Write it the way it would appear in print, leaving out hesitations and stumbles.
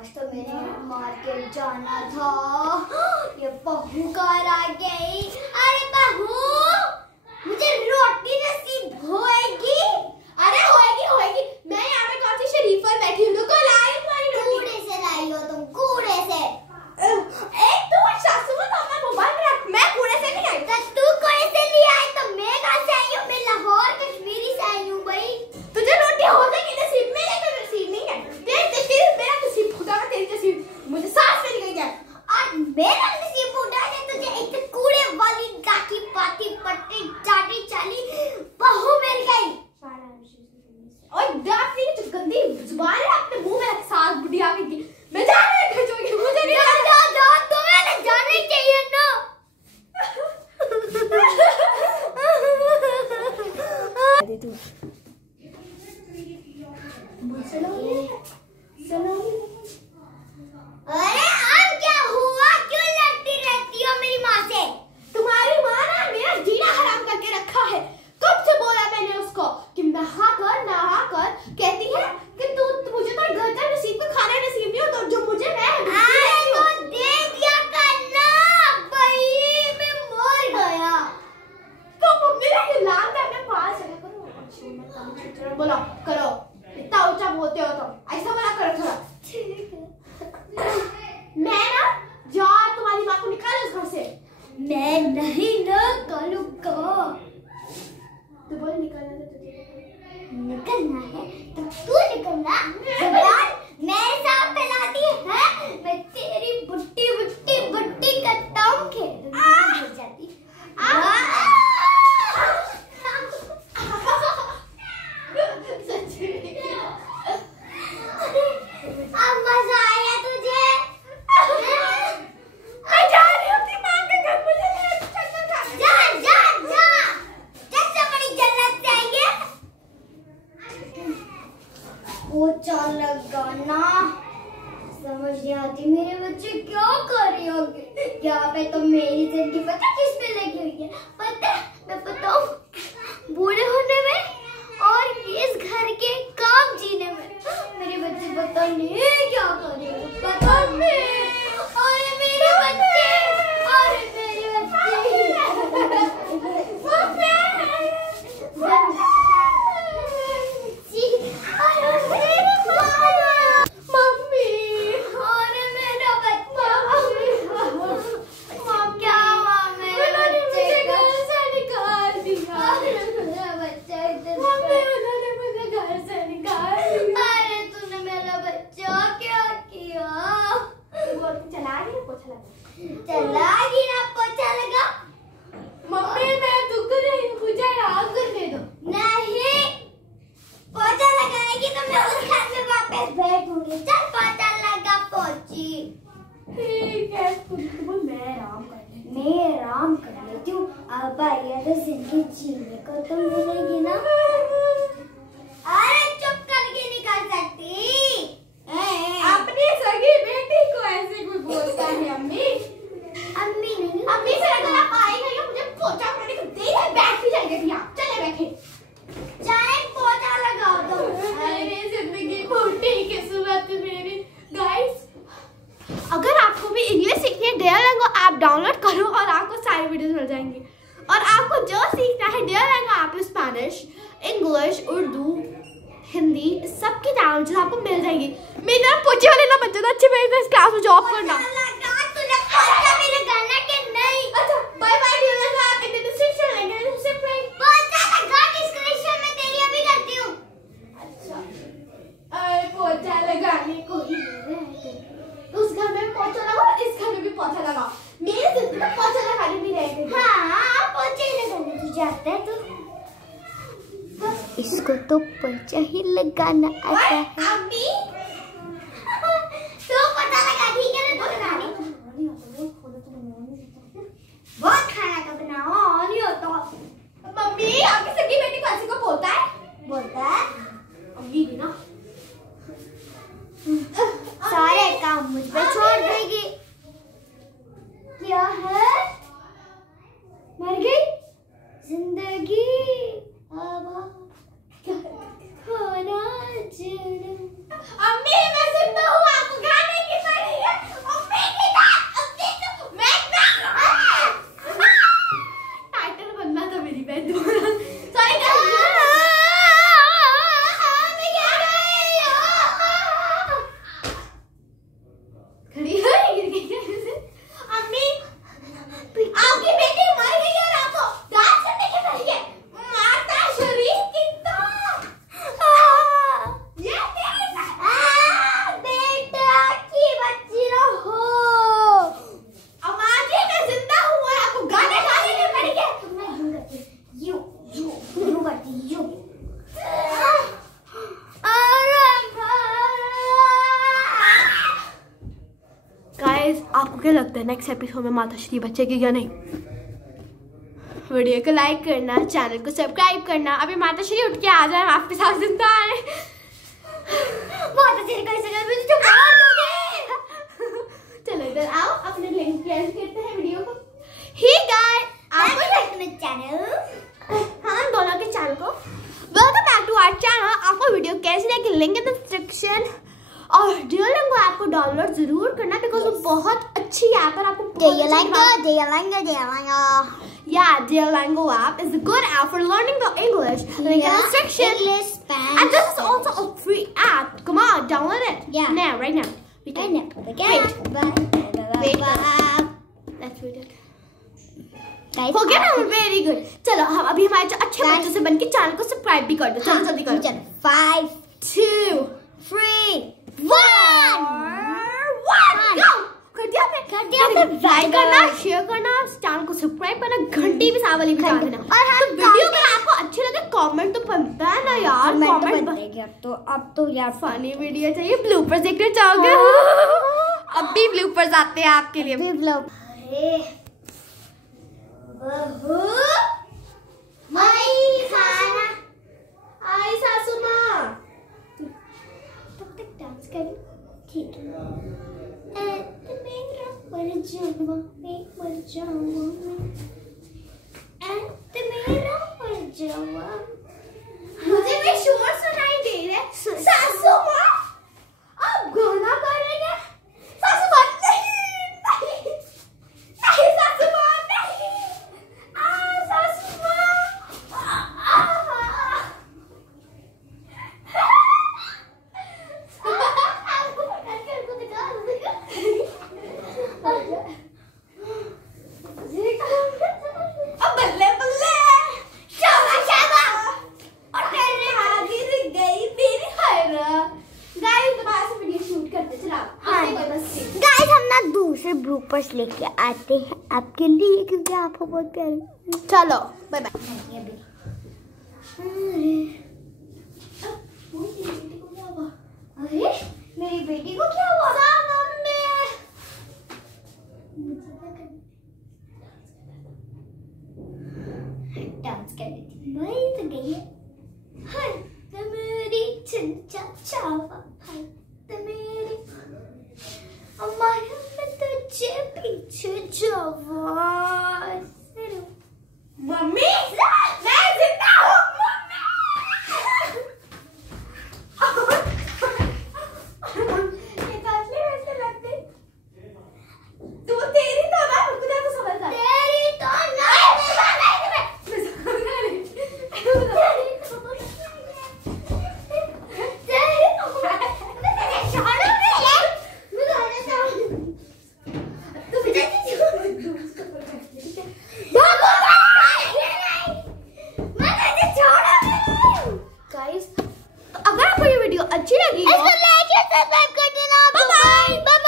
आज तो मैंने मार्केट जाना था। ये बहू घर आ गई। अरे बहू, मुझे रोटी नसीब होएगी? अरे होएगी होएगी। मैं यहाँ पे कौन सी शरीफा बैठी हूँ, तो लाई तुम्हारी रोटी। कूड़े से लाई हो तुम, कूड़े से। एक तो सासू में तो अपना मोबाइल रख। मैं कूड़े से नहीं आई। तो तू कूड़े से ले आई तो मैं कहाँ से आई हूँ? मैं लाहौर कश्मीरी से आई हूँ भाई। तुझे रोटी हो जाएगी नसीब, मेरे तो नसीब नहीं है। तेरे मेरा नसीब खुदा का, तेरी नसीब मुझे सांस में गई है। और मेरा नसीब फूटा है तुझे एक कूड़े वाली डाकी पाती पट्टी चाटी चाली बहू मिल गई। और डाकी की जो गंदी जुबान है अपने मुंह में सास बुढ़िया की। मैं जा रही हूँ, भेजोगी मुझे नहीं। जा तुम्हें तो जाना ही चाहिए ना। अरे अब क्या हुआ? क्यों लड़ती रहती हो मेरी माँ से? तुम्हारी माँ ना मेरा जीना हराम करके रखा है। कब से बोला मैंने उसको कि नहा कर कहती है कि तू मुझे तो घर का नसीब का खाना नसीब नहीं हो, तो जो मुझे मैं तो दे दिया करना भाई, मैं मर गया। तो मम्मी ने ये लाल का अपने पास रखा करो। बोलो करो, इतना ऊंचा बोलते हो तो ऐसा बोला करो थोड़ा। ठीक है। मैं ना जा तुम्हारी माँ को निकालो इस घर से। मैं नहीं निकालूंगा। तो बोले निकालना है तुझे। निकलना है तो तू निकलना। जुबान मेरे साथ फैलाती है। मैं तेरी बुट्टी बुट्टी बुट्टी करता हूँ, खेल जाती। अब मजा आया तुझे? मैं जा रही हूँ अपनी माँ के घर, मुझे ले चल। जा जैसे बड़ी जन्नत से आएंगे। पोछा लगाना समझ नहीं आती मेरे बच्चे क्या कर रहे होंगे यहाँ पे। तो मेरी जिंदगी पता किस पे लगी हुई है? पता है, मैं बताऊं, बूढ़े होने में और इस घर के काम जीने में। मेरे बच्चे पता नहीं क्या कर रहे हैं, पता नहीं। अरे मेरे बच्चे, अरे मेरे बच्चे। चलागी ना पोछा लगा। मम्मी मैं दुख रही हूँ, मुझे आराम करने दो। नहीं, पोछा लगाएगी तो मैं उस घर में वापस बैठूंगी। चल पोछा लगा पोछी। ठीक है, मैं आराम कर लेती हूँ। अब आइए तो जिंदगी जीने को तो मिलेगी ना। अरे चुप करके नहीं कर सकती। अपनी सगी बेटी को ऐसे कोई बोलता है? अम्मी नहीं, अम्मी से अगर आप आएंगे मुझे पोछा करने को दे है, बैठ भी जाएंगे भैया। चले बैठे, चाहे पोछा लगाओ तो। अरे जिंदगी फूटी किस्मत मेरी। गाइस, अगर आपको भी इंग्लिश सीखनी है, डेयरलैंगो ऐप डाउनलोड करो और आपको सारी वीडियोस मिल जाएंगी। और आपको जो सीखना है डेयरलैंगो app, Spanish, English, Urdu, Hindi, सबकी डाउनलोड आपको मिल जाएगी। मेरी तरह पोछे वाले ना बन जाना, अच्छे मेरे इस क्लास में जॉब करना। अच्छा बाय बाय डेयरलैंगो ऐप, इन डिस्क्रिप्शन लेंगे अरे पोछा लगाने को ही उस घर में पोछा लगाओ, इस घर में भी पोछा लगाओ। मेरे जिंदगी में पोछा लगाने भी रहेगा। हाँ, पोछा ही लगाने तुझे आता है तो। इसको तो पोछा ही लगाना आता है। अम्मी तो पोछा लगा, ठीक है ना? बहुत खाना का बनाओ नहीं होता। मम्मी आपकी सगी बेटी को ऐसे को बोलता है? बोलता है अम्मी भी ना सारे काम मुझ पे छोड़ देगी। क्या है? मर गई जिंदगी अब खाना। अम्मी मैं जिंदा हूँ, आपको गाने आपको क्या लगता है नेक्स्ट एपिसोड में माता श्री बचेगी या नहीं? वीडियो को लाइक करना, चैनल को सब्सक्राइब करना। अभी माता श्री उठ के आ जाए, आपके साथ जिंदा आए। माता श्री कैसे कर मुझे तो मार दोगे। चलो इधर आओ, अपने लिंक प्रेस करते हैं वीडियो को। ही गाइस, आपको लाइक चैनल, हम दोनों के चैनल को welcome back to our channel. आपको वीडियो कैसी लगी लिंक इन द डिस्क्रिप्शन। और Duolingo ऐप को डाउनलोड जरूर करना बिकॉज वो बहुत अच्छी ऐप है। आपको Duolingo yeah, Duolingo app is a good app for learning the English. Link in the description. English, Spanish. And this is also a free app. Come on, download it. Yeah. Now, right now. Wait. Let's read it. Okay, now very good. चलो हम अभी हमारे अच्छे बच्चों से बनके channel को subscribe भी कर दो। चलो जल्दी करो। 5, 2, 3, 1, go! कर दिया आपने? लाइक करना, शेयर करना, चैनल को सब्सक्राइब करना, घंटी भी साथ वाली बजा देना। और तो वीडियो अगर आपको अच्छी लगे कमेंट तो बनता है ना यार। कमेंट बनेगा तो अब तो यार फनी वीडियो चाहिए। ब्लूपर्स देखना चाहोगे? अब भी ब्लूपर्स आते हैं आपके लिए। खाना आई सासू माँ। तब तक डांस करें, ठीक है। मेरा परजामा में परजामा में मेरा परजामा। मुझे भी शोर सुनाई दे रहा है। सासू माँ आप गाना गा रहे हैं? सासू माँ नहीं सासू माँ नहीं। सासू ब्लूपर्स लेके आते हैं आपके लिए क्योंकि आपको बहुत प्यारे। चलो बाय बाय। अरे मेरी बेटी को क्या हुआ? डांस कर रही थी। वही तो गई है। हाय मेरी चिंचा चावा, हाय मेरी हमारे तुझे पीछे जवान। मम्मी मैं जिंदा हूँ। ये काटने वैसे लगते। तू तेरी तो ना मुझे तो समझ आ। तेरी तो ना अच्छी लगी इसको लाइक और सब्सक्राइब कर देना। Bye bye.